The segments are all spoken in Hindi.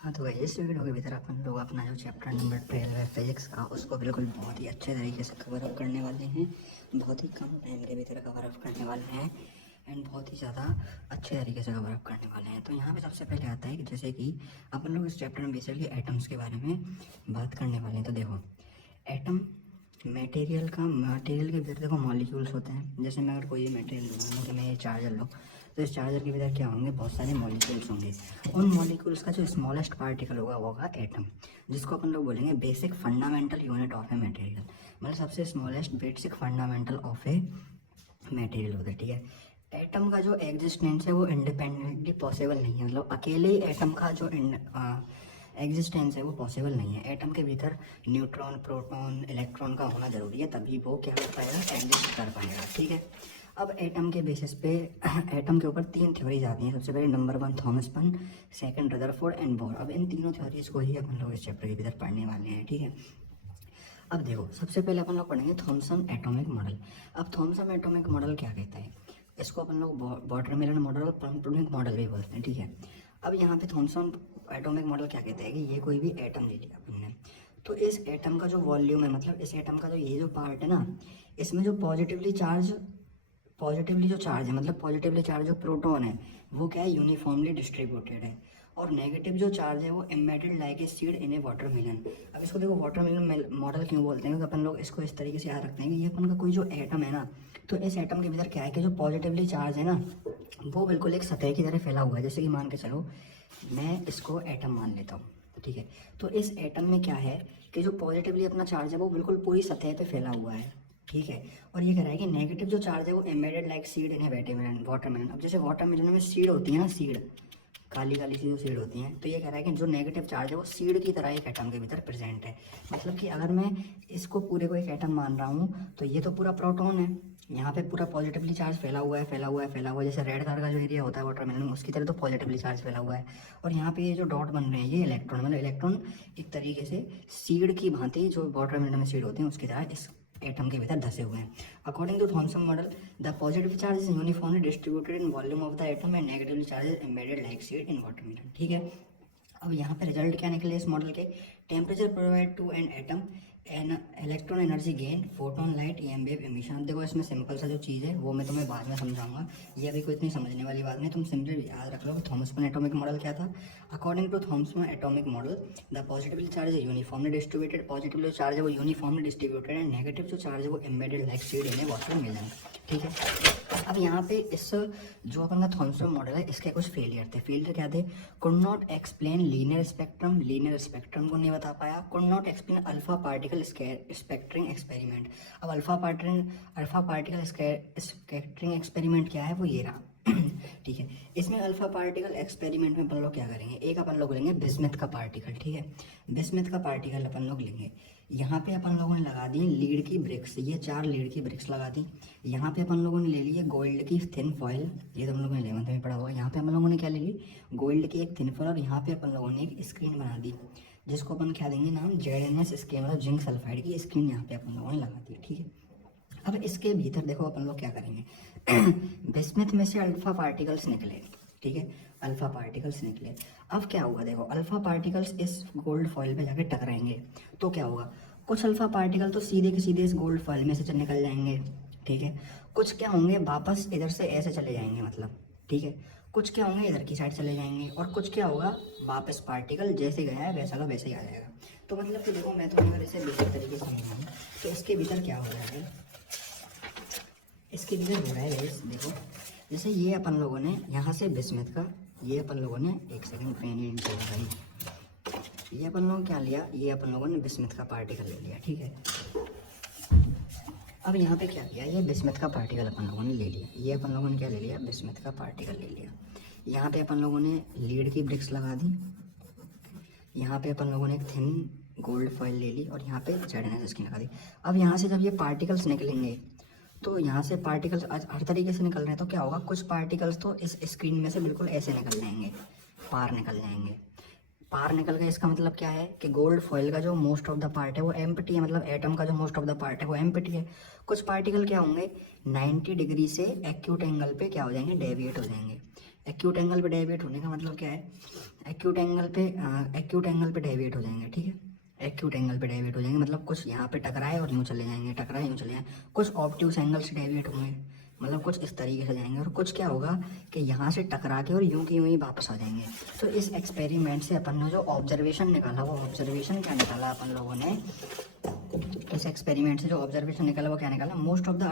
हाँ तो भाई इस वीडियो के भीतर अपन लोग अपना जो चैप्टर नंबर 12 है फिजिक्स का उसको बिल्कुल बहुत ही अच्छे तरीके से कवर अप करने वाले हैं। बहुत ही कम टाइम के भीतर कवर अप करने वाले हैं एंड बहुत ही ज़्यादा अच्छे तरीके से कवर अप करने वाले हैं। तो यहाँ पे सबसे पहले आता है कि जैसे कि अपन लोग इस चैप्टर में बेसिकली एटम्स के बारे में बात करने वाले हैं। तो देखो एटम मटेरियल के भीतर देखो मॉलिक्यूल्स होते हैं। जैसे मैं अगर कोई मटेरियल लूँगा कि मैं ये चार्जर लूँ तो इस चार्जर के भीतर क्या होंगे, बहुत सारे मॉलिक्यूल्स होंगे। उन मॉलिक्यूल्स का जो स्मॉलेस्ट पार्टिकल होगा वो होगा एटम, जिसको अपन लोग बोलेंगे basic fundamental unit of a material. मतलब सबसे smallest basic fundamental of a material होता है। ठीक है, एटम का जो एग्जिस्टेंस है वो इंडिपेंडेंटली पॉसिबल नहीं है। मतलब अकेले ही एटम का जो एग्जिस्टेंस है वो पॉसिबल नहीं है। एटम के भीतर न्यूट्रॉन प्रोटॉन इलेक्ट्रॉन का होना ज़रूरी है, तभी वो क्या कर पाएगा, एग्जिस्ट कर पाएगा। ठीक है, अब एटम के बेसिस पे एटम के ऊपर 3 थ्योरीज आती हैं। सबसे पहले number 1 Thomas one, second Rutherford and bore. अब इन तीनों थ्योरीज को ही अपन लोग इस चैप्टर के भीतर पढ़ने वाले हैं। ठीक है, अब देखो सबसे पहले अपन लोग पढ़ेंगे थॉमसन एटॉमिक मॉडल। अब थॉमसन एटॉमिक मॉडल क्या कहता है, इसको अपन लोग वाटरमेलन मॉडल और प्लूटोनिक मॉडल भी बोलते हैं। ठीक है, अब यहाँ पे थॉमसन एटॉमिक मॉडल क्या कहता है कि ये कोई भी एटम ले लिया अपन ने, तो इस एटम का जो वॉल्यूम है, मतलब इस एटम का जो ये जो पार्ट है ना, इसमें जो पॉजिटिवली जो चार्ज है, मतलब पॉजिटिवली चार्ज जो प्रोटॉन है वो क्या है, यूनिफॉर्मली डिस्ट्रीब्यूटेड है। और नेगेटिव जो चार्ज है वो embedded like a seed in a watermelon. अब इसको देखो वाटरमेलन मॉडल क्यों बोलते हैं, क्योंकि अपन लोग इसको इस तरीके से याद रखते हैं कि ये अपन का कोई जो एटम है ना, तो इस एटम के भीतर क्या है कि जो पॉजिटिवली चार्ज है ना वो बिल्कुल एक सतह की तरह फैला हुआ है। जैसे कि मान के चलो मैं इसको एटम मान लेता हूँ। ठीक है, तो इस एटम में क्या है कि जो पॉजिटिवली अपना चार्ज है वो बिल्कुल पूरी सतह पे फैला हुआ है। ठीक है, और ये कह रहा है कि नेगेटिव जो चार्ज है वो embedded like seed in a watermelon. अब जैसे वाटरमेलन में सीड होती है ना, सीड काली काली सी जो सीड होती हैं, तो ये कह रहा है कि जो नेगेटिव चार्ज है वो सीड की तरह एक एटम के भीतर प्रेजेंट है। मतलब कि अगर मैं इसको पूरे को एक एटम मान रहा हूँ तो ये तो पूरा प्रोटॉन है, यहाँ पे पूरा पॉजिटिवली चार्ज फैला हुआ है, फैला हुआ है, फैला हुआ है। जैसे रेड कलर का जो एरिया होता है वाटरमेलन में, उसकी तरह तो पॉजिटिवली चार्ज फैला हुआ है। और यहाँ पे ये जो डॉट बन रहे हैं ये इलेक्ट्रॉन, मतलब इलेक्ट्रॉन एक तरीके से सीड की भांति जो वाटरमेलन में सीड होती हैं उसकी तरह इस एटम के भीतर धसे हुए हैं। According to Thomson model the positive charge is uniformly distributed in volume of the atom and negative charge is embedded like seed in watermelon. ठीक है, अब यहाँ पे रिजल्ट क्या निकले इस मॉडल के, temperature provide to an atom an electron energy gain photon light EM wave emission. अब देखो इसमें सिंपल सा जो चीज़ है वो मैं तुम्हें बाद में समझाऊंगा, ये अभी कोई इतनी समझने वाली बात नहीं, तुम सिंपली याद रख लो थॉमसन एटॉमिक मॉडल क्या था। According to Thomson atomic model the positively charge है यूनिफॉर्मली डिस्ट्रीब्यूटेड, पॉजिटिव जो चार्ज है वो यूनिफॉर्मली डिस्ट्रीब्यूटेड एंड नेगेटिव जो चार्ज है वो embedded like seed in a watermelon. ठीक है, अब यहाँ पे इस जो अपन का थॉमसन मॉडल है इसके कुछ फेलियर थे। फेलियर क्या थे, could not explain linear spectrum को नहीं बता पाया, could not explain alpha particle scattering experiment. अब अल्फा पार्टिकल स्पेक्ट्रिंग एक्सपेरिमेंट क्या है, वो ये रहा। ठीक है, इसमें अल्फा पार्टिकल एक्सपेरिमेंट में अपन लोग क्या करेंगे, एक अपन लोग लेंगे बिस्मथ का पार्टिकल। ठीक है, बिस्मथ का पार्टिकल अपन लोग लेंगे, यहाँ पे अपन लोगों ने लगा दी लीड की ब्रिक्स, ये 4 लीड की ब्रिक्स लगा दी। यहाँ पे अपन लोगों ने ले ली है गोल्ड की थिन फॉइल, ये तो हम लोगों ने 11th में पढ़ा हुआ है। यहाँ पे अपन लोगों ने क्या ले ली, गोल्ड की एक थिन फॉइल, और यहाँ पे अपन लोगों ने एक स्क्रीन बना दी जिसको अपन क्या देंगे नाम, ZnS स्क्रीन, मतलब जिंक सल्फाइड की स्क्रीन यहाँ पे अपन लोगों ने लगा दी। ठीक है, अब इसके भीतर देखो अपन लोग क्या करेंगे बिस्मथ में से अल्फा पार्टिकल्स निकले। ठीक है, अल्फा पार्टिकल्स निकले, अब क्या होगा देखो, अल्फा पार्टिकल्स इस गोल्ड फॉइल पे जाके टकराएंगे तो क्या होगा, कुछ अल्फा पार्टिकल तो सीधे के सीधे इस गोल्ड फॉइल में से निकल जाएंगे। ठीक है, कुछ क्या होंगे वापस इधर से ऐसे चले जाएंगे, मतलब ठीक है, कुछ क्या होंगे इधर की साइड चले जाएंगे, और कुछ क्या होगा वापस पार्टिकल जैसे गया है वैसा का वैसे ही आ जाएगा। तो मतलब कि देखो मैं तो अगर इसे बेसिक तरीके से समझाऊँ तो इसके भीतर क्या हो रहा है, इसके भीतर हो रहा है गाइस देखो, जैसे ये अपन लोगों ने यहाँ से बिस्मथ का, ये अपन लोगों ने एक सेकंड पेन भाई, ये अपन लोगों ने क्या लिया, ये अपन लोगों ने बिस्मथ का पार्टिकल ले लिया। ठीक है, अब यहाँ पे क्या किया, ये बिस्मथ का पार्टिकल अपन लोगों ने ले लिया, ये अपन लोगों ने क्या ले लिया, बिस्मथ का पार्टिकल ले लिया। यहाँ पे अपन लोगों ने लीड की ब्रिक्स लगा दी, यहाँ पे अपन लोगों ने एक थिन गोल्ड फॉइल ले ली, और यहाँ पे ZnS स्क्रीन लगा दी। अब यहाँ से जब ये पार्टिकल्स निकलेंगे तो यहाँ से पार्टिकल्स हर तरीके से निकल रहे हैं, तो क्या होगा, कुछ पार्टिकल्स तो इस स्क्रीन में से बिल्कुल ऐसे निकल जाएंगे, पार निकल जाएंगे। पार निकल गए इसका मतलब क्या है कि गोल्ड फॉइल का जो मोस्ट ऑफ द पार्ट है वो एम्प्टी है, मतलब एटम का जो मोस्ट ऑफ द पार्ट है वो एम्प्टी है। कुछ पार्टिकल क्या होंगे 90 डिग्री से एक्यूट एंगल पे क्या हो जाएंगे, डेविएट हो जाएंगे। एक्यूट एंगल पे डेविएट होने का मतलब क्या है, एक्यूट एंगल पे डेविएट हो जाएंगे, ठीक है, एक्यूट एंगल पे डेविएट हो जाएंगे, मतलब कुछ यहाँ पे टकराए और यूँ चले जाएंगे, टकराए यूँ चले जाएंगे। कुछ ऑब्ट्यूस एंगल से डेविएट होंगे, मतलब कुछ इस तरीके से जाएंगे, और कुछ क्या होगा कि यहाँ से टकरा के और यूं की यूं ही वापस आ जाएंगे। तो इस एक्सपेरिमेंट से अपन ने जो ऑब्जर्वेशन निकाला, वो ऑब्जर्वेशन क्या निकाला अपन लोगों ने, इस एक्सपेरिमेंट से जो ऑब्जर्वेशन निकाला वो क्या निकाला, most of the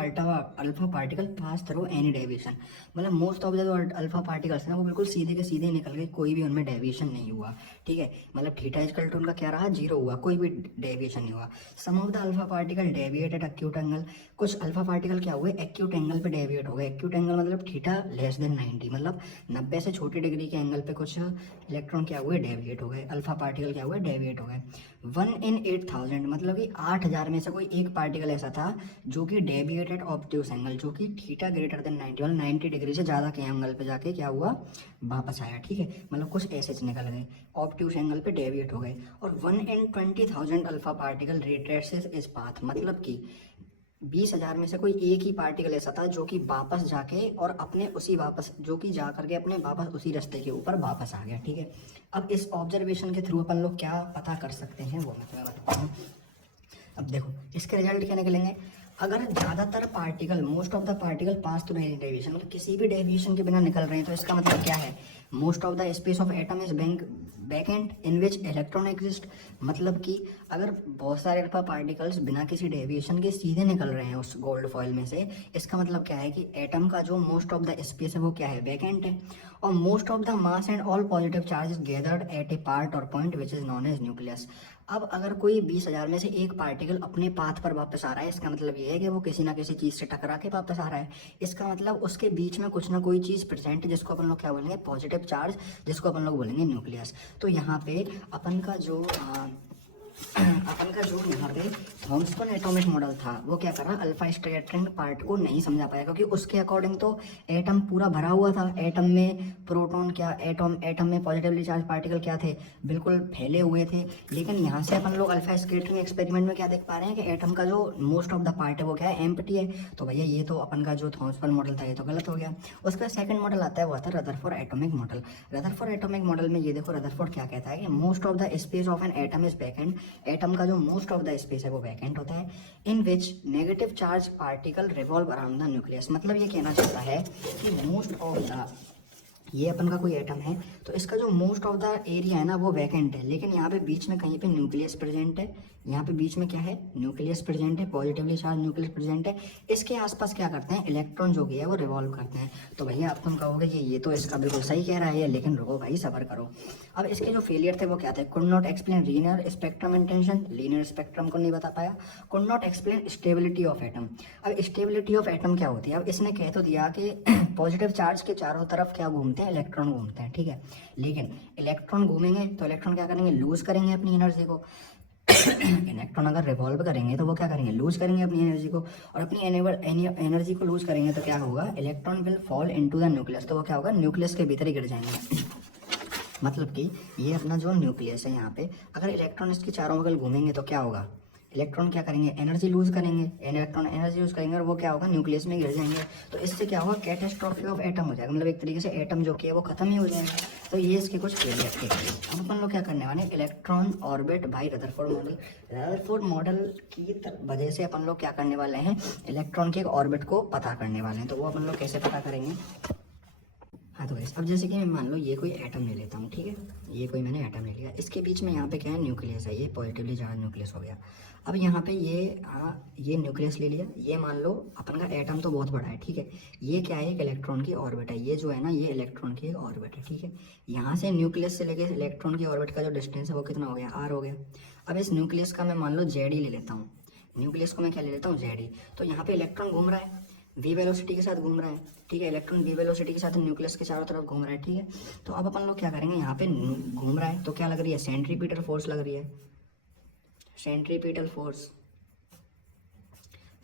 alpha particle pass through any deviation, मतलब मोस्ट ऑफ द जो अल्फा पार्टिकल्स हैं वो बिल्कुल सीधे के सीधे निकल गए, कोई भी उनमें डेविएशन नहीं हुआ, ठीक है, मतलब थीटा इक्वल टू उनका क्या रहा, 0 हुआ, कोई भी डेविएशन नहीं हुआ। Some of the alpha particle deviate at acute angle, कुछ अल्फा पार्टिकल क्या हुए, एक्यूट एंगल पे डेविएट हो गए। एक्यूट एंगल मतलब थीटा लेस देन 90, मतलब 90 से छोटी डिग्री के एंगल पे कुछ इलेक्ट्रॉन क्या हुए, डेविएट हो गए, अल्फा पार्टिकल क्या हुए, डेविएट हो गए। 1 in 8000, मतलब कि 8000 में से कोई एक पार्टिकल ऐसा था जो कि डेविएटेड ऑब्ट्यूस एंगल, जो कि थीटा ग्रेटर देन 90, मतलब 90 डिग्री से ज़्यादा के एंगल पे जाके क्या हुआ, वापस आया, ठीक है, मतलब कुछ ऐसे निकल गए, ऑब्ट्यूस एंगल पे डेविएट हो गए। और 1 in 20,000 अल्फा पार्टिकल रिट्रेसेस इस पाथ, मतलब कि 20,000 में से कोई एक ही पार्टिकल ऐसा था जो कि वापस जाके और अपने उसी वापस, जो कि जा करके अपने वापस उसी रास्ते के ऊपर वापस आ गया, ठीक है। अब इस ऑब्जर्वेशन के थ्रू अपन लोग क्या पता कर सकते हैं वो मैं तुम्हें बताता हूँ। अब देखो इसके रिजल्ट क्या निकलेंगे, अगर ज़्यादातर particle, most of the particle pass through any deviation, मतलब किसी भी डेविएशन के बिना निकल रहे हैं, तो इसका मतलब क्या है, most of the space of atom is vacant in which electron exist, मतलब कि अगर बहुत सारे अल्फा पार्टिकल्स बिना किसी डेविएशन के सीधे निकल रहे हैं उस गोल्ड फॉइल में से, इसका मतलब क्या है कि एटम का जो मोस्ट ऑफ द स्पेस है वो क्या है, वैकेंट है, और most of the mass and all positive charges gathered at a part और point which is known as nucleus. अब अगर कोई 20,000 में से एक पार्टिकल अपने पाथ पर वापस आ रहा है, इसका मतलब ये है कि वो किसी ना किसी चीज़ से टकरा के वापस आ रहा है, इसका मतलब उसके बीच में कुछ ना कोई चीज़ प्रेजेंट है, जिसको अपन लोग क्या बोलेंगे, पॉजिटिव चार्ज, जिसको अपन लोग बोलेंगे न्यूक्लियस। तो यहाँ पे अपन का जो यहाँ पे थॉम्सन एटॉमिक मॉडल था, वो क्या करा, अल्फा स्कैटरिंग पार्ट को नहीं समझा पाया, क्योंकि उसके अकॉर्डिंग तो एटम पूरा भरा हुआ था, एटम में प्रोटॉन क्या, एटम में पॉजिटिवली चार्ज पार्टिकल क्या थे, बिल्कुल फैले हुए थे। लेकिन यहाँ से अपन लोग अल्फा स्कैटरिंग एक्सपेरिमेंट में क्या देख पा रहे हैं कि एटम का जो मोस्ट ऑफ द पार्ट है वो क्या है, एम्प्टी है। तो भैया ये तो अपन का जो थॉम्सन मॉडल था ये तो गलत हो गया। उसका सेकंड मॉडल आता है, वो आता है Rutherford atomic model. Rutherford atomic model में ये देखो, रदरफोर्ड क्या कहता है कि most of the space of an atom is vacant, atom का जो मोस्ट ऑफ द स्पेस है वो वैकेंट होता है, in which negative charge particle revolve around the nucleus. मतलब ये कहना चाहता है कि मोस्ट ऑफ द, ये अपन का कोई एटम है तो इसका जो मोस्ट ऑफ द एरिया है ना वो वैकेंट है, लेकिन यहाँ पे बीच में कहीं पे न्यूक्लियस प्रेजेंट है, यहाँ पे बीच में क्या है, न्यूक्लियस प्रेजेंट है, पॉजिटिवली चार्ज न्यूक्लियस प्रेजेंट है। इसके आसपास क्या करते हैं, इलेक्ट्रॉन जो भी है वो रिवॉल्व करते हैं। तो भैया अब तुम कहोगे कि ये तो इसका बिल्कुल सही कह रहा है, लेकिन रुको भाई सब्र करो। अब इसके जो फेलियर थे वो क्या थे, could not explain linear spectrum intention, linear spectrum को नहीं बता पाया, could not explain stability of atom. अब स्टेबिलिटी ऑफ एटम क्या होती है, अब इसने कह तो दिया कि पॉजिटिव चार्ज के चारों तरफ क्या घूमते हैं, इलेक्ट्रॉन घूमते हैं, ठीक है, लेकिन इलेक्ट्रॉन घूमेंगे तो इलेक्ट्रॉन क्या करेंगे, लूज करेंगे अपनी एनर्जी को। इलेक्ट्रॉन अगर रिवॉल्व करेंगे तो वो क्या करेंगे, लूज करेंगे अपनी एनर्जी को, और अपनी एनर्जी को लूज करेंगे तो क्या होगा, electron will fall into the nucleus, तो वो क्या होगा, न्यूक्लियस के भीतर ही गिर जाएंगे। मतलब कि ये अपना जो न्यूक्लियस है यहाँ पे, अगर इलेक्ट्रॉन इसके चारों बगल घूमेंगे तो क्या होगा, इलेक्ट्रॉन क्या करेंगे, एनर्जी लूज करेंगे, इलेक्ट्रॉन एनर्जी यूज करेंगे और वो क्या होगा, न्यूक्लियस में गिर जाएंगे। तो इससे क्या होगा, कैटास्ट्रॉफी ऑफ एटम हो जाएगा, मतलब एक तरीके से एटम जो कि है वो खत्म ही हो जाएगा। तो ये इसके कुछ फेलियर थे। अब अपन लोग क्या करने वाले, electron orbit by Rutherford model, Rutherford model की वजह से अपन लोग क्या करने वाले हैं, इलेक्ट्रॉन के एक ऑर्बिट को पता करने वाले हैं। तो वो अपन लोग कैसे पता करेंगे, हाँ तो गाइस अब जैसे कि मैं मान लो ये कोई एटम ले लेता हूँ, ठीक है, ये कोई मैंने एटम ले लिया, इसके बीच में यहाँ पे क्या है, न्यूक्लियस है, ये पॉजिटिवली चार्ज न्यूक्लियस हो गया। अब यहाँ पे ये न्यूक्लियस ले लिया, ये मान लो अपन का एटम तो बहुत बड़ा है, ठीक है, ये क्या है, एक इलेक्ट्रॉन की ऑर्बिट है, ये जो है ना ये इलेक्ट्रॉन की एक ऑर्बिट है, ठीक है। यहाँ से न्यूक्लियस से लेके इलेक्ट्रॉन की ऑर्बिट का जो डिस्टेंस है वो कितना हो गया, आर हो गया। अब इस न्यूक्लियस का मैं मान लो जेड ले लेता हूँ, न्यूक्लियस को मैं क्या ले लेता हूँ, जेड। तो यहाँ पे इलेक्ट्रॉन घूम रहा है, वी वेलोसिटी के साथ घूम रहा है, ठीक है, इलेक्ट्रॉन वी वेलोसिटी के साथ न्यूक्लियस के चारों तरफ घूम रहा है, ठीक है। तो अब अपन लोग क्या करेंगे, यहाँ पे घूम रहा है तो क्या लग रही है, सेंट्रीपिटल फोर्स लग रही है, सेंट्रीपिटल फोर्स,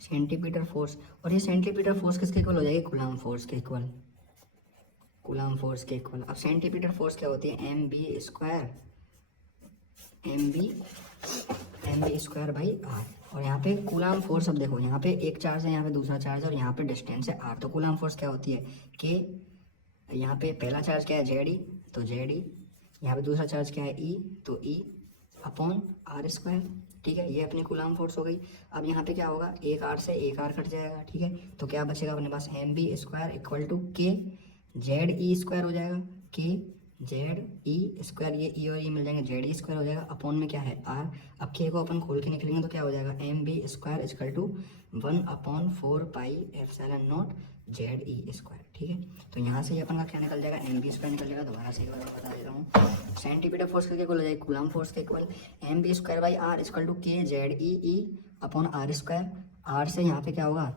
सेंट्रीपिटल फोर्स। और ये सेंट्रीपिटल फोर्स किसके इक्वल हो जाएगी, कूलम्ब फोर्स के इक्वल, कूलम्ब फोर्स के इक्वल। अब सेंट्रीपिटल फोर्स क्या होती है, M B square, M B square by R. और यहाँ पे कूलम्ब फोर्स, अब देखो यहाँ पे एक चार्ज है, यहाँ पे दूसरा चार्ज है और यहाँ पे डिस्टेंस है आर, तो कूलम्ब फोर्स क्या होती है, के यहाँ पे पहला चार्ज क्या है जेड ई, तो जेड ई। यहाँ पे दूसरा चार्ज क्या है ई, तो ई अपॉन आर स्क्वायर, ठीक है। ये अपनी कूलाम फोर्स हो गई। अब यहाँ पे क्या होगा, एक आर से एक आर कट जाएगा, ठीक है। तो क्या बचेगा अपने पास, M B square equal to K Z E square हो जाएगा, के जेड ई स्क्वायर, ये ई और ई मिल जाएंगे, जेड ई स्क्वायर हो जाएगा, अपॉन में क्या है आर। अब के को अपन खोल के निकलेंगे तो क्या हो जाएगा, M B square equal to 1/4 pi epsilon nought Z E square, ठीक है। तो यहाँ से अपन का क्या निकल जाएगा, एम बी स्क्वायर निकल जाएगा। दोबारा से एक बार और बता देता हूँ, सेंटीमीटर फोर्स करके इक्वल हो जाएगा कूलम फोर्स के equal M B square by R equal to K Z E upon R square. R से यहाँ पे क्या होगा,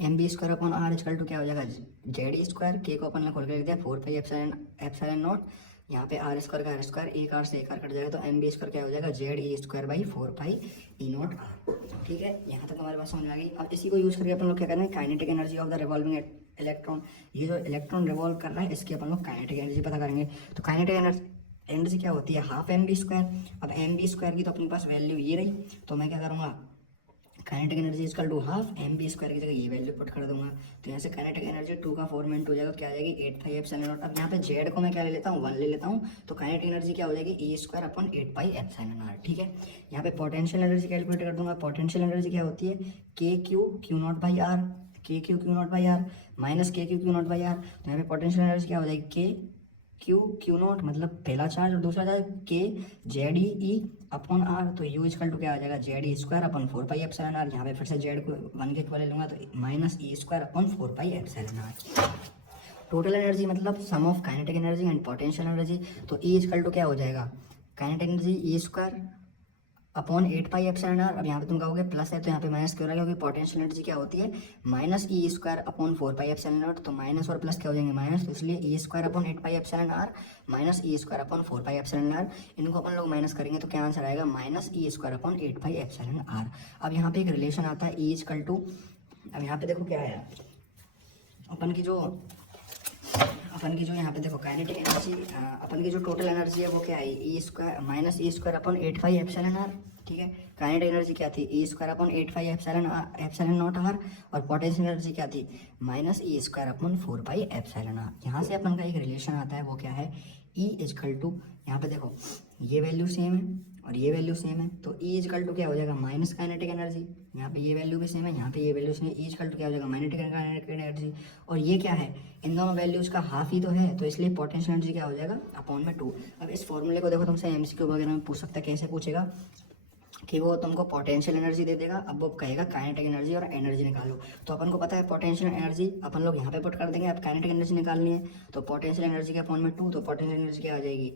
M B square upon R equal to क्या हो जाएगा, जेड ई स्क्वायर। के को अपन ने खोल के लिख दिया 4 पाई एप्सिलॉन नॉट, यहाँ पे आर स्क्वायर का आर स्क्वायर, एक आर से एक आर कट जाएगा, तो एम बी स्क्वायर क्या हो जाएगा, Z E square by 4 pi E nought R, ठीक है। यहाँ तक हमारे पास समझ में आ गई। अब इसी को यूज़ करके अपन लोग क्या करना है, kinetic energy of the revolving electron. ये जो इलेक्ट्रॉन रिवॉल्व कर रहा है इसकी अपन लोग काइनेटिक एनर्जी पता करेंगे। तो काइनेटिक एनर्जी क्या होती है, हाफ एम बी स्क्वायर। अब एम बी स्क्वायर की तो अपने पास वैल्यू ये रही, तो मैं क्या करूँगा, kinetic energy equal to half M B square की जगह ये वैल्यू पुट कर दूंगा। तो यहाँ से काइनेटिक एनर्जी 2 का 4 में इंटू हो जाएगा, क्या आ जाएगी 8 पाई एप्सिलॉन नॉट। अब यहाँ पे जेड को मैं क्या ले लेता हूँ, 1 ले लेता हूँ, तो काइनेटिक एनर्जी क्या हो जाएगी, E square upon 8 pi epsilon naught, ठीक है। यहाँ पे पोटेंशियल एनर्जी कैलकुलेट कर दूंगा। पोटेंशियल एनर्जी क्या होती है, K Q nought by R, K Q nought by R minus K Q nought by R. तो यहाँ पे पोटेंशियल एनर्जी क्या हो जाएगी, के क्यू नॉट मतलब पहला चार्ज और दूसरा charge K Z E upon R. तो यू इक्वल टू क्या आ जाएगा, Z E square upon 4 pi epsilon R. यहाँ पे फिर से जेड को 1 के इक्वल ले लूंगा, तो minus E square upon 4 pi epsilon R. Total energy मतलब sum of kinetic energy and potential energy. तो ई इक्वल टू क्या हो जाएगा, kinetic energy E square upon 8 pi epsilon R. अब यहाँ पे तुम कहोगे प्लस है तो यहाँ पे माइनस क्यों रहा है, क्योंकि पोटेंशियल एनर्जी क्या होती है, minus E square upon 4 pi epsilon naught. तो माइनस और प्लस क्या हो जाएंगे, माइनस, तो इसलिए E square upon 8 pi epsilon R minus E square upon 4 pi epsilon R. इनको अपन लोग माइनस करेंगे तो क्या आंसर आएगा, minus E square upon 8 pi epsilon R. अब यहाँ पे एक रिलेशन आता है ई इक्वल टू, अब यहाँ पे देखो क्या है, अपन की जो यहाँ पे देखो काइनेटिक एनर्जी, अपन की जो टोटल एनर्जी है वो क्या है, E square minus E square upon 8 pi epsilon R, ठीक है। काइनेटिक एनर्जी क्या थी, E square upon 8 pi epsilon naught R, और पोटेंशियल एनर्जी क्या थी, minus E square upon 4 pi epsilon R. यहाँ से अपन का एक रिलेशन आता है, वो क्या है, ई इक्वल टू, यहाँ पे देखो ये वैल्यू सेम है और ये वैल्यू सेम है, तो ई इक्वल टू क्या हो जाएगा, माइनस काइनेटिक एनर्जी। यहाँ पे ये वैल्यू भी सेम है, यहाँ पे ये वैल्यू सेम है, ई इक्वल टू क्या हो जाएगा, काइनेटिक एनर्जी। और ये क्या है, इन दोनों वैल्यूज का हाफ ही तो है, तो इसलिए पोटेंशियल एनर्जी क्या हो जाएगा, अपॉन में 2। अब इस फॉर्मूले को देखो तुमसे एमसीक्यू वगैरह में पूछ सकता है, कैसे पूछेगा कि वो तुमको पोटेंशियल एनर्जी दे देगा, अब वो कहेगा काइनेटिक एनर्जी और एनर्जी निकालो। तो अपन को पता है पोटेंशियल एनर्जी अपन लोग यहाँ पे पुट कर देंगे। अब काइनेटिक एनर्जी निकालनी है, तो पोटेंशियल एनर्जी के अपॉन में 2, तो पोटेंशियल एनर्जी क्या आ जाएगी,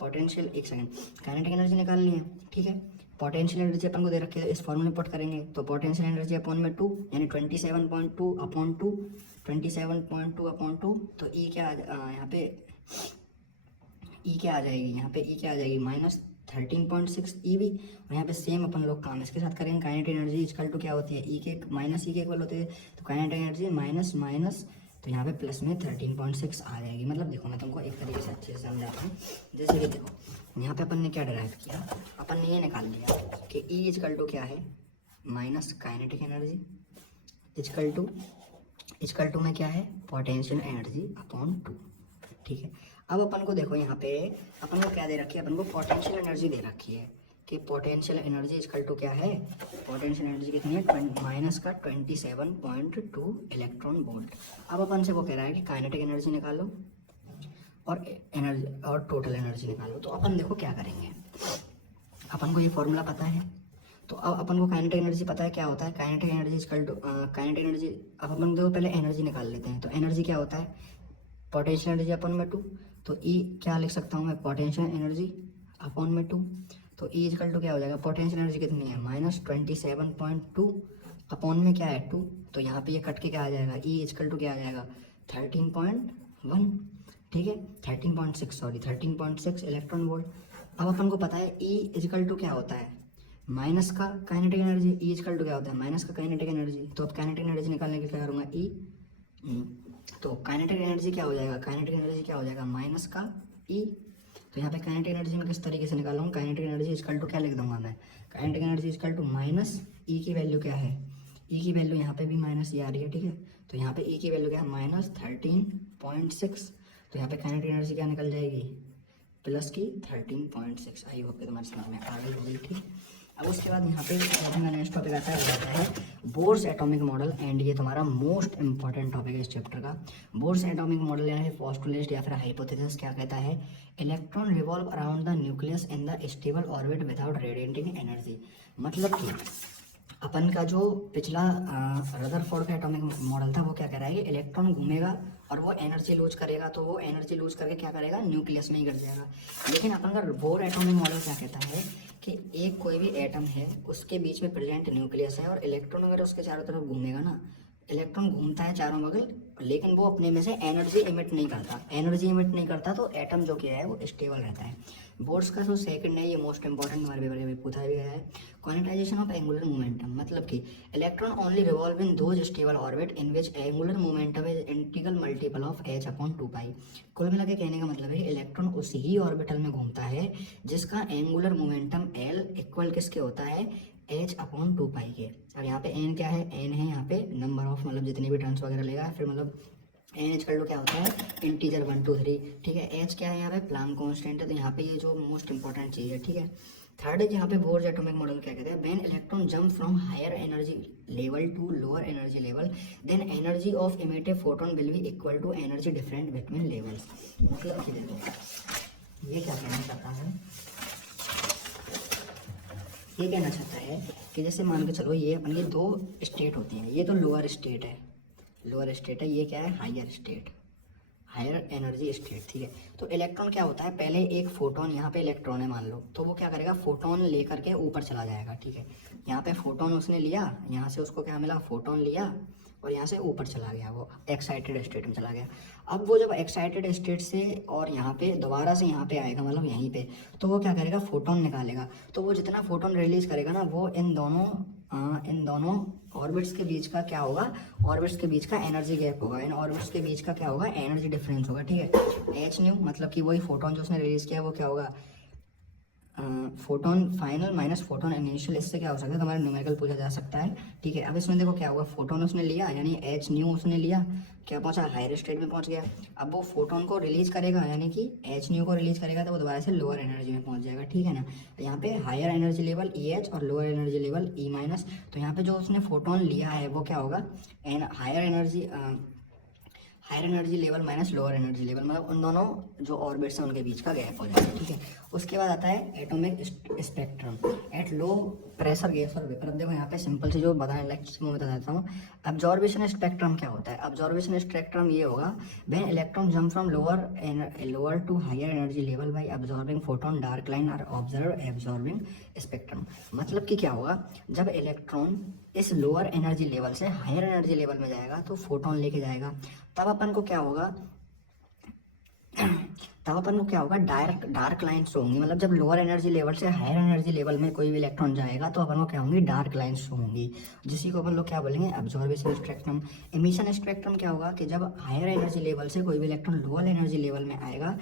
पोटेंशियल, एक सेकंड, काइनेटिक एनर्जी निकालनी है, ठीक है। पोटेंशियल एनर्जी अपन को दे रखी है, इस फॉर्मूले पुट करेंगे, तो पोटेंशियल एनर्जी अपॉन में 2 यानी 27.2 अपॉन 2, 27.2 अपॉन 2। तो ई क्या यहाँ पे ई क्या आ जाएगी, यहाँ पे ई क्या आ जाएगी, माइनस 13.6 ई भी। और यहाँ पे सेम अपन लोग काम इसके साथ करेंगे, काइनेटिक एनर्जी इक्वल टू क्या होती है, ई के माइनस ई के इक्वल होती है, तो काइनेटिक एनर्जी माइनस माइनस, तो यहाँ पे प्लस में 13.6 आ जाएगी। मतलब देखो मैं तुमको एक तरीके से अच्छे से समझाता हूँ। जैसे कि देखो यहाँ पे अपन ने क्या डिराइव किया, अपन ने ये निकाल लिया कि ई इक्वल टू क्या है, minus kinetic energy equal to में क्या है, पोटेंशियल एनर्जी अपॉन 2, ठीक है। अब अपन को देखो यहाँ पे अपन को क्या दे रखी है, अपन को पोटेंशियल एनर्जी दे रखी है कि पोटेंशियल एनर्जी इक्वल टू क्या है, पोटेंशियल एनर्जी कितनी है, माइनस का 27.2 इलेक्ट्रॉन वोल्ट। अब अपन से वो कह रहा है कि काइनेटिक एनर्जी निकालो और एनर्जी और टोटल एनर्जी निकालो। तो अपन देखो क्या करेंगे, अपन को ये फॉर्मूला पता है, तो अब अपन को काइनेटिक एनर्जी पता है क्या होता है, kinetic energy equal to kinetic energy. अब अपन देखो पहले एनर्जी निकाल लेते हैं, तो एनर्जी क्या होता है, पोटेंशियल एनर्जी अपॉन में 2, तो ई क्या लिख सकता हूँ मैं, पोटेंशियल एनर्जी अपॉन में 2। तो ई इक्वल टू क्या हो जाएगा, पोटेंशियल एनर्जी कितनी है, माइनस 27.2 अपॉन में क्या है 2, तो यहाँ पे ये कट के क्या आ जाएगा, ई इक्वल टू क्या आ जाएगा 13.1, ठीक है, 13.6 इलेक्ट्रॉन वोल्ट। अब अपन को पता है ई इक्वल टू क्या होता है, माइनस का kinetic energy, E equal to क्या होता है, माइनस का काइनेटिक एनर्जी। तो अब काइनेटिक एनर्जी निकालने के लिए क्या करूँगा, ई, तो काइनेटिक एनर्जी क्या हो जाएगा, काइनेटिक एनर्जी क्या हो जाएगा, माइनस का ई। तो यहाँ पे काइनेटिक एनर्जी में किस तरीके से निकालूँ, काइनेटिक एनर्जी इक्वल टू क्या लिख दूंगा मैं, kinetic energy equal to minus E की वैल्यू क्या है, ई की वैल्यू यहाँ पे भी माइनस ई आ रही है, ठीक है। तो यहाँ पे ई की वैल्यू क्या है, माइनस 13.6, तो यहाँ पे काइनेटिक एनर्जी क्या निकल जाएगी, प्लस की 13.6। आई होप कि तुम्हारे समझ में आ गई होगी, ठीक। अब उसके बाद यहाँ पे नेक्स्ट टॉपिक आता है, वो आता है बोर्स एटॉमिक मॉडल। एंड ये तुम्हारा मोस्ट इंपॉर्टेंट टॉपिक है इस चैप्टर का। बोर्स एटॉमिक मॉडल या फिर पोस्टुलेट या फिर हाइपोथेसिस क्या कहता है, electron revolve around the nucleus in the stable orbit without radiating energy. मतलब कि अपन का जो पिछला रदरफोर्ड का एटॉमिक मॉडल था वो क्या कह रहा है कि इलेक्ट्रॉन घूमेगा और वो एनर्जी लूज करेगा, तो वो एनर्जी लूज करके क्या करेगा, न्यूक्लियस में ही गिर जाएगा। लेकिन अपन का बोर एटॉमिक मॉडल क्या कहता है कि एक कोई भी एटम है उसके बीच में प्रेजेंट न्यूक्लियस है और इलेक्ट्रॉन अगर उसके चारों तरफ घूमेगा ना, इलेक्ट्रॉन घूमता है चारों बगल, लेकिन वो अपने में से एनर्जी इमिट नहीं करता। एनर्जी इमिट नहीं करता तो एटम जो क्या है वो स्टेबल रहता है। बोर्ड्स का जो सेकंड है, ये मोस्ट इंपॉर्टेंट हमारे पेपर में पूछा भी गया है, क्वांटाइजेशन ऑफ एंगुलर मोमेंटम। मतलब कि electron only revolve in those stable orbit in which angular momentum is integral multiple of h/2π। कुल मिला के कहने का मतलब है कि इलेक्ट्रॉन उसी ही ऑर्बिटल में घूमता है जिसका एंगुलर मोमेंटम l इक्वल किसके होता है, h/2π के। अब यहाँ पे n क्या है, n है यहाँ पे नंबर ऑफ, मतलब जितनी भी टर्म्स वगैरह लेगा, फिर मतलब n इज कर लो क्या होता है, इंटीजर 1 2 3, ठीक है। h क्या है यहाँ पे, प्लांक कांस्टेंट है, तो यहाँ पे ये जो मोस्ट इंपॉर्टेंट चीज़ है, ठीक है। थर्ड है यहाँ पे बोर्स एटॉमिक मॉडल क्या कहते हैं, when electron jump from higher energy level to lower energy level then energy of emitted photon will be equal to energy different between levels. मतलब कि देखो ये क्या कहना चाहता है, ये कहना चाहता है कि जैसे मान के चलो ये अपन की दो स्टेट होती हैं, ये तो लोअर स्टेट है, लोअर स्टेट है, ये क्या है, higher state, higher energy state, ठीक है। तो इलेक्ट्रॉन क्या होता है, पहले एक फोटोन, यहाँ पे इलेक्ट्रॉन है मान लो, तो वो क्या करेगा, फोटोन लेकर के ऊपर चला जाएगा, ठीक है। यहाँ पे फोटोन उसने लिया, यहाँ से उसको क्या मिला, फोटोन लिया और यहाँ से ऊपर चला गया, वो एक्साइटेड स्टेट में चला गया। अब वो जब एक्साइटेड स्टेट से और यहाँ पे दोबारा से यहाँ पे आएगा, मतलब यहीं पे, तो वो क्या करेगा, फोटोन निकालेगा। तो वो जितना फोटोन रिलीज करेगा ना, वो इन दोनों ऑर्बिट्स के बीच का क्या होगा, ऑर्बिट्स के बीच का एनर्जी गैप होगा, इन ऑर्बिट्स के बीच का क्या होगा, एनर्जी डिफरेंस होगा, ठीक है। एच न्यू मतलब कि वही फोटोन जो उसने रिलीज किया वो क्या होगा, photon final minus photon initial. इससे क्या हो सकता है, तुम्हारा न्यूमेरिकल पूछा जा सकता है, ठीक है। अब इसमें देखो क्या होगा, फोटोन उसने लिया यानी एच न्यू उसने लिया, क्या पहुंचा, हायर स्टेट में पहुंच गया। अब वो फोटोन को रिलीज करेगा यानी कि एच न्यू को रिलीज करेगा, तो वो दोबारा से लोअर एनर्जी में पहुंच जाएगा, ठीक है ना। तो यहाँ पे higher energy level E H और lower energy level E minus. तो यहाँ पे जो उसने फोटोन लिया है वो क्या होगा, higher energy level minus lower energy level, मतलब उन दोनों जो ऑर्बिट्स हैं उनके बीच का गैप हो जाएगा, ठीक है। उसके बाद आता है atomic spectrum at low pressure gas और वेपर। अब देखो यहाँ पे सिंपल से जो बताने लेक्चर में बता देता हूँ। ऑब्जॉर्बेशन स्पेक्ट्रम क्या होता है, ऑब्जॉर्बेशन स्पेक्ट्रम ये होगा when electron jump from lower to higher energy level by absorbing photon dark line और ऑब्जर्व एब्जॉर्बिंग स्पेक्ट्रम। मतलब कि क्या होगा, जब इलेक्ट्रॉन इस लोअर एनर्जी लेवल से हायर एनर्जी लेवल में जाएगा तो फोटोन लेके जाएगा, तब अपन को क्या होगा, डार्क लाइन्स होंगी। मतलब जब लोअर एनर्जी लेवल से हायर एनर्जी लेवल में कोई भी इलेक्ट्रॉन जाएगा तो अपन को क्या होंगी, डार्क लाइन्स होंगी, जिसी को अपन लोग क्या बोलेंगे, ऑब्जर्वेशन स्पेक्ट्रम। एमिशन स्पेक्ट्रम क्या होगा कि जब हायर एनर्जी लेवल से कोई भी इलेक्ट्रॉन लोअर एनर्जी लेवल में आएगा,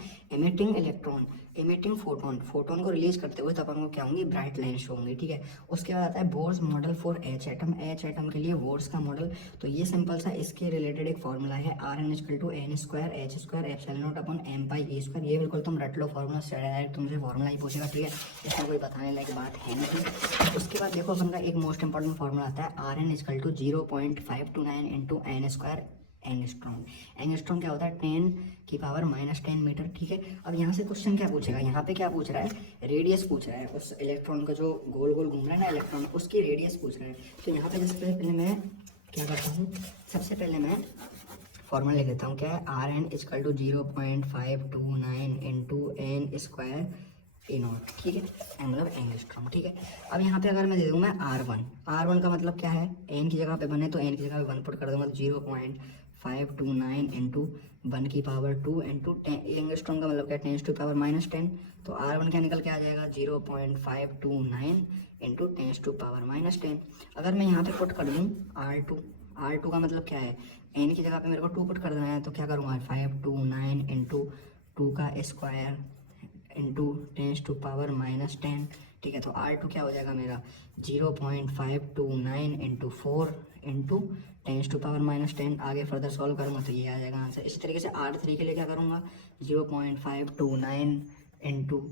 एमिटिंग फोटोन को रिलीज करते हुए, तो अपन को क्या होंगी, ब्राइट लाइन्स होंगी, ठीक है। उसके बाद आता है Bohr's model for H atom के लिए बोर्स का मॉडल। तो ये सिंपल सा इसके रिलेटेड एक फॉर्मूला है, Rn=n²h²ε0/m/e²। ये बिल्कुल तुम रट लो, फॉर्मूला से डायरेक्ट तुमसे फॉर्मूला ही पूछेगा, ठीक है, इसमें कोई बताने लायक बात है नहीं। उसके बाद देखो अपन का एक मोस्ट इंपॉर्टेंट फॉर्मूला आता है, Rn=0.529 × n² एंगस्ट्रॉम क्या होता है, 10⁻⁻10 मीटर, ठीक है। अब यहाँ से क्वेश्चन क्या पूछेगा, यहाँ पे क्या पूछ रहा है, रेडियस पूछ रहा है, उस इलेक्ट्रॉन का जो गोल गोल घूम रहा है ना इलेक्ट्रॉन, उसकी रेडियस पूछ रहा है। तो यहाँ पे सबसे पहले मैं क्या करता हूँ, सबसे पहले मैं फॉर्मूला लिख देता हूँ, क्या है, Rn=0.529 × n² E0, ठीक है, मतलब एंगस्ट्रॉम, ठीक है। अब यहाँ पे अगर मैं दे दूँ मैं R1 का मतलब क्या है, n की जगह पे बने तो n की जगह पे 1 पुट कर दूँगा, 0.529 × 1⁻²⁰ एंगस्ट्रॉम का मतलब क्या है, 10⁻⁻10। तो R1 क्या निकल के आ जाएगा, 0.529 × 10⁻⁻10। अगर मैं यहाँ पे पुट कर दूँ R2 का मतलब क्या है, n की जगह पे मेरे को 2 पुट कर देना है, तो क्या करूँगा, 529 × 2 का स्क्वायर इंटू 10⁻⁻10, ठीक है। तो R2 क्या हो जाएगा मेरा 0.529 इंटू 4 इंटू 10⁻⁻10। आगे फर्दर सॉल्व करूँगा तो ये आ जाएगा आंसर। इसी तरीके से R3 के लिए क्या करूँगा 0.529 इंटू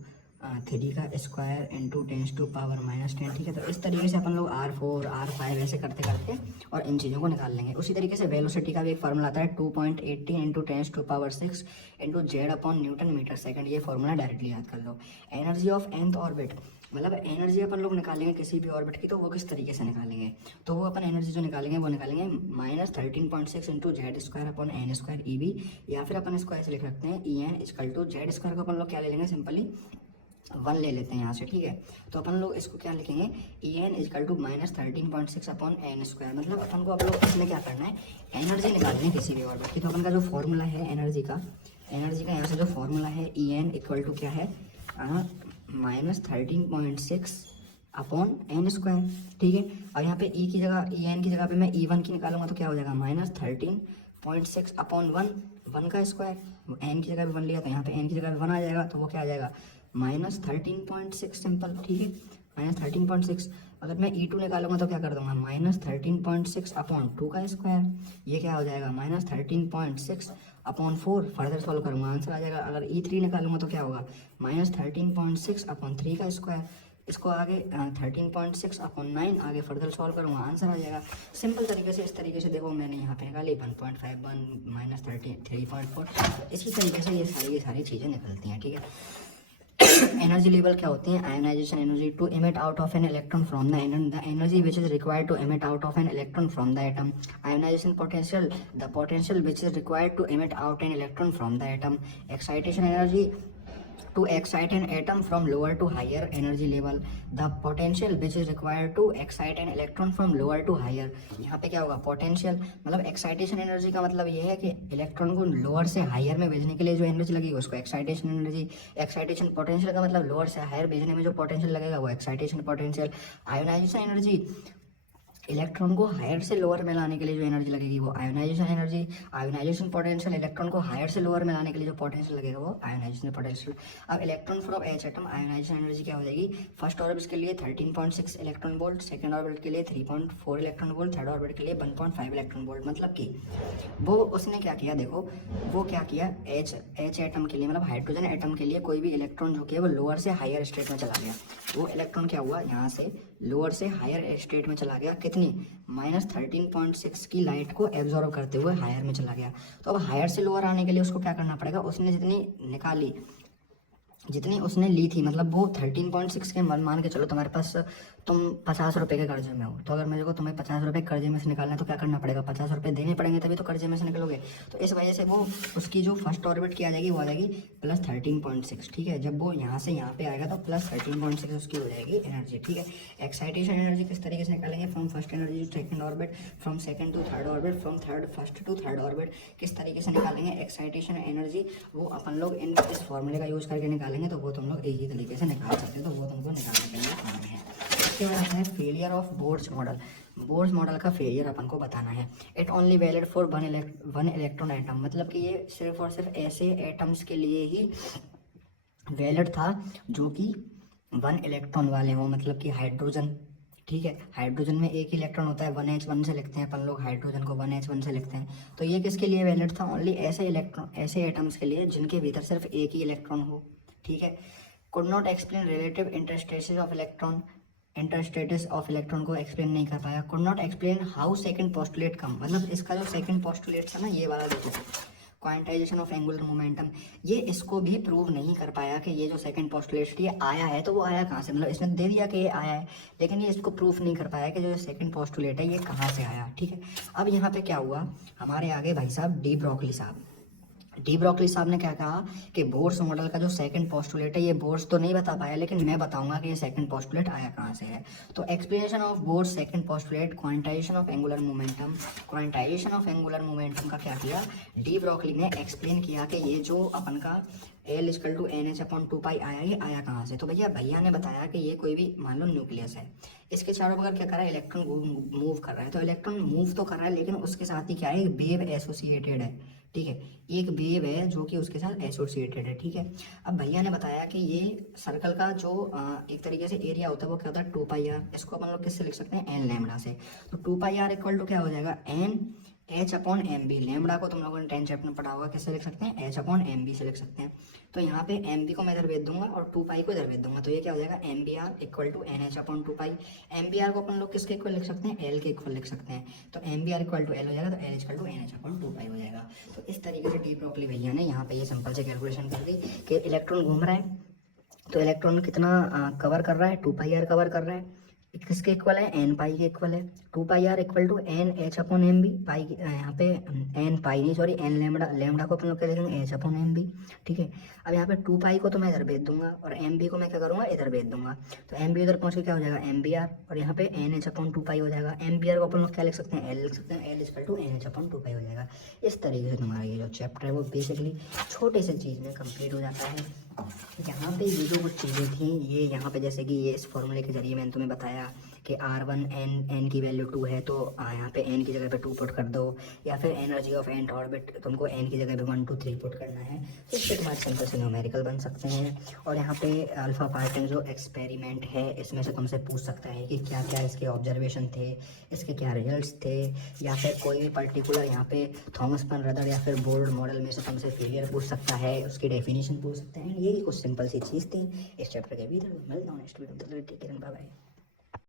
3 का स्क्वायर इंटू 10⁻⁻10, ठीक है। तो इस तरीके से अपन लोग R4 R5 ऐसे करते करते और इन चीज़ों को निकाल लेंगे। उसी तरीके से वेलोसिटी का भी एक फार्मूला आता है 2.18 इंटू 10⁻6 इंटू Z/Nm/s। ये फार्मूला डायरेक्टली याद कर लो। एनर्जी ऑफ nth ऑर्बिट, मतलब एनर्जी अपन लोग निकालेंगे किसी भी ऑर्बिट की, तो वो किस तरीके से निकालेंगे, तो वो अपन एनर्जी जो निकालेंगे वो निकालेंगे -13.6 इंटू Z²/n² EV, या फिर अपन इसको ऐसे लिख रखते हैं EN=Z² को अपन लोग क्या ले लेंगे, सिंपली 1 ले लेते हैं यहाँ से, ठीक है। तो अपन लोग इसको क्या लिखेंगे EN=-13.6/n²। मतलब अपन को अब लोग इसमें क्या करना है, एनर्जी निकालनी है किसी भी ऑर्बिट की। तो अपन का जो फॉर्मूला है एनर्जी का यहाँ से जो फॉर्मूला है EN क्या है -13.6/n², ठीक है। और यहाँ पे E की जगह EN की जगह पे मैं E1 की निकालूंगा तो क्या हो जाएगा -13.6/1, 1 का स्क्वायर। n की जगह भी 1 लिया तो यहाँ पे n की जगह भी 1 आ जाएगा, तो वो क्या आ जाएगा -13.6, सिंपल, ठीक है, -13.6। अगर मैं E2 निकालूंगा तो क्या कर दूंगा -13.6/2 का स्क्वायर, ये क्या हो जाएगा -13.6/4। फर्दर सॉल्व करूंगा आंसर आ जाएगा। अगर E3 निकालूंगा तो क्या होगा -13.6/3 का स्क्वायर, इसको आगे 13.6/9 आगे फर्दर सॉल्व करूंगा आंसर आ जाएगा। सिंपल तरीके से, इस तरीके से देखो मैंने यहाँ पे निकाली 1.51 -3.4। इसी तरीके से ये सारी चीज़ें निकलती हैं, ठीक है। एनर्जी लेवल क्या होते हैं, ionisation energy to emit out of an electron from the energy which is required to emit out of an electron from the atom. Ionisation potential, the potential which is required to emit out an electron from the atom. Excitation energy to excite an atom from lower to higher energy level, the potential which is required to excite an electron from lower to higher। यहाँ पे क्या होगा पोटेंशियल, मतलब एक्साइटेशन एनर्जी का मतलब ये है कि इलेक्ट्रॉन को लोअर से हायर में भेजने के लिए जो एनर्जी लगेगी उसको एक्साइटेशन एनर्जी। एक्साइटेशन पोटेंशियल का मतलब लोअर से हायर भेजने में जो पोटेंशियल लगेगा वो excitation potential. Ionisation energy, electron को हायर से लोअर में लाने के लिए जो एनर्जी लगेगी वो ionisation energy. Ionisation potential, electron को हायर से लोअर में लाने के लिए जो पोटेंशियल लगेगा वो आयोनाइजेशन पोटेंशियल। अब electron from H atom, ionisation energy क्या हो जाएगी, फर्स्ट ऑर्बिट के लिए 13.6 इलेक्ट्रॉन वोल्ट, सेकंड ऑर्बिट के लिए 3.4 इलेक्ट्रॉन वोल्ट, थर्ड ऑर्बिट के लिए 1.5 इलेक्ट्रॉन वोल्ट। मतलब कि वो उसने क्या किया, देखो वो क्या किया, एच एटम के लिए मतलब हाइड्रोजन एटम के लिए कोई भी इलेक्ट्रॉन जो कि वो लोअर से हायर स्टेट में चला गया, वो इलेक्ट्रॉन क्या हुआ यहाँ से लोअर से हायर स्टेट में चला गया, कितनी -13.6 की लाइट को एब्जॉर्व करते हुए हायर में चला गया। तो अब हायर से लोअर आने के लिए उसको क्या करना पड़ेगा, उसने जितनी उसने ली थी, मतलब वो 13.6 के मान के चलो तुम्हारे पास तुम 50 रुपये के कर्जे में हो, तो अगर मेरे को तुम्हें 50 रुपये कर्जे में से निकालना है तो क्या करना पड़ेगा, 50 रुपये देने पड़ेंगे तभी तो कर्जे में से निकलोगे। तो इस वजह से वो उसकी जो फर्स्ट ऑर्बिट की आ जाएगी वो आ जाएगी +13.6, ठीक है। जब वो यहाँ से यहाँ पे आएगा तो +13.6 उसकी हो जाएगी एनर्जी, ठीक है। एक्साइटेशन एनर्जी किस तरीके से निकालेंगे, from first energy to second orbit, from second to third orbit, from first to third orbit, किस तरीके से निकालेंगे एक्साइटेशन एनर्जी, वो अपन लोग इस फॉर्मूले का यूज़ करके निकालेंगे, तो वो तुम लोग इजी तरीके से निकाल सकते हो, तो वो तुमको निकालने के लिए आना है। इसके बाद आता है failure of Bohr's model. Bohr's model का फेलियर अपन को बताना है। It only valid for one electron atom, मतलब कि ये सिर्फ और सिर्फ ऐसे एटम्स के लिए ही वैलिड था जो कि 1 इलेक्ट्रॉन वाले हों, मतलब कि हाइड्रोजन, ठीक है। हाइड्रोजन में एक इलेक्ट्रॉन होता है, 1h1 से लिखते हैं अपन लोग हाइड्रोजन को 1h1 से लिखते हैं। तो ये किसके लिए वैलिड था, ओनली ऐसे एटम्स के लिए जिनके भीतर सिर्फ एक ही इलेक्ट्रॉन हो, ठीक है। Could not explain relative intensities of electron को एक्सप्लेन नहीं कर पाया। Could not explain how second postulate come, मतलब इसका जो सेकंड पोस्टुलेट था ना ये वाला, देखो क्वांटाइजेशन ऑफ एंगुलर मोमेंटम, ये इसको भी प्रूव नहीं कर पाया कि ये जो सेकंड पोस्टुलेट ये आया है, तो वो आया कहाँ से, मतलब इसने दे दिया कि ये आया है, लेकिन ये इसको प्रूफ नहीं कर पाया कि जो सेकंड पोस्टुलेट है ये कहाँ से आया, ठीक है। अब यहाँ पे क्या हुआ, हमारे आगे भाई साहब डी ब्रोकली साहब ने क्या कहा कि बोर्स मॉडल का जो सेकंड पोस्टुलेट है ये बोर्स तो नहीं बता पाया, लेकिन मैं बताऊंगा कि ये सेकंड पोस्टुलेट आया कहाँ से है। तो explanation of bourse second postulate, quantization of angular momentum का क्या किया, डी ब्रोकली ने एक्सप्लेन किया कि ये जो अपन का L=NH/2π आया, ये आया कहाँ से। तो भैया ने बताया कि ये कोई भी मान लो न्यूक्लियस है, इसके चारों बगल क्या कर रहा है, इलेक्ट्रॉन मूव कर रहा है। तो इलेक्ट्रॉन मूव तो कर रहा है, लेकिन उसके साथ ही क्या है, वेव एसोसिएटेड है, ठीक है। एक वेव है जो कि उसके साथ एसोसिएटेड है, ठीक है। अब भैया ने बताया कि ये सर्कल का जो एक तरीके से एरिया होता है वो क्या होता है 2 पाई आर। इसको अपन लोग किससे लिख सकते हैं, एन लैम्बडा से। तो 2 पाई आर इक्वल टू क्या हो जाएगा, N H upon M B. Lambda को तुम लोगों ने 10 चैप्टर में पढ़ा होगा, किससे लिख सकते हैं, एच अपॉन एम बी से लिख सकते हैं। तो यहाँ पे एम बी को मैं इधर भेज दूंगा और 2 पाई को इधर भेज दूंगा, तो ये क्या हो जाएगा, M B R equal to N H upon 2 pi. M B R को अपन लोग किसके इक्वल लिख सकते हैं, एल के इक्वल लिख सकते हैं। तो M B R equal to L हो जाएगा, तो L equal to N H upon 2 pi हो जाएगा। तो इस तरीके से डी ब्रोगली भैया ने यहाँ पे ये सिंपल से कैलकुलेशन कर दी कि इलेक्ट्रॉन घूम रहा है, तो इलेक्ट्रॉन कितना कवर कर रहा है, 2 पाई आर कवर कर रहा है। किसके इक्वल है, एन पाई के इक्वल है। 2 pi R equal to N H upon M B. Pi यहाँ पे एन पाई नहीं, सॉरी एन लैम्बडा, लैम्बडा को अपन लोग क्या लिखेंगे, एच अपॉन एम बी, ठीक है। अब यहाँ पे 2 पाई को तो मैं इधर भेज दूंगा और एम बी को मैं क्या करूँगा, इधर भेज दूंगा। तो एम बी उधर पहुँच के क्या हो जाएगा, एम बी आर, और यहाँ पे एन एच अपॉन 2 पाई हो जाएगा। एम बी आर को अपन लोग क्या लिख सकते हैं, एल लिख सकते हैं, L equal to N H upon 2 pi हो जाएगा। इस तरीके से तुम्हारा ये जो चैप्टर है वो बेसिकली छोटे से चीज़ में कंप्लीट हो जाता है। यहाँ पे ये जो कुछ चीज़ें थी, ये यहाँ पे जैसे कि ये इस फॉर्मूले के जरिए मैंने तुम्हें बताया कि R1 एन की वैल्यू 2 है, तो यहाँ पे एन की जगह पे 2 पुट कर दो, या फिर एनर्जी ऑफ एन ऑर्बिट तुमको एन की जगह पे 1 2 3 पुट करना है, तो इससे तुम्हारे सिंपल से न्यूमेरिकल बन सकते हैं। और यहाँ पे अल्फा पार्टिकल जो एक्सपेरिमेंट है इसमें से तुमसे पूछ सकता है कि क्या क्या इसके ऑब्जर्वेशन थे, इसके क्या रिजल्ट्स थे, या फिर कोई भी पर्टिकुलर यहाँ पे थॉमस पेन रदर या फिर बोर्ड मॉडल में से तुमसे फेलियर पूछ सकता है, उसकी डेफिनेशन पूछ सकते हैं। यही कुछ सिंपल सी चीज़ थी इस चैप्टर के भीतर। मिलता हूँ नेक्स्ट वीडियो में, बाय बाय।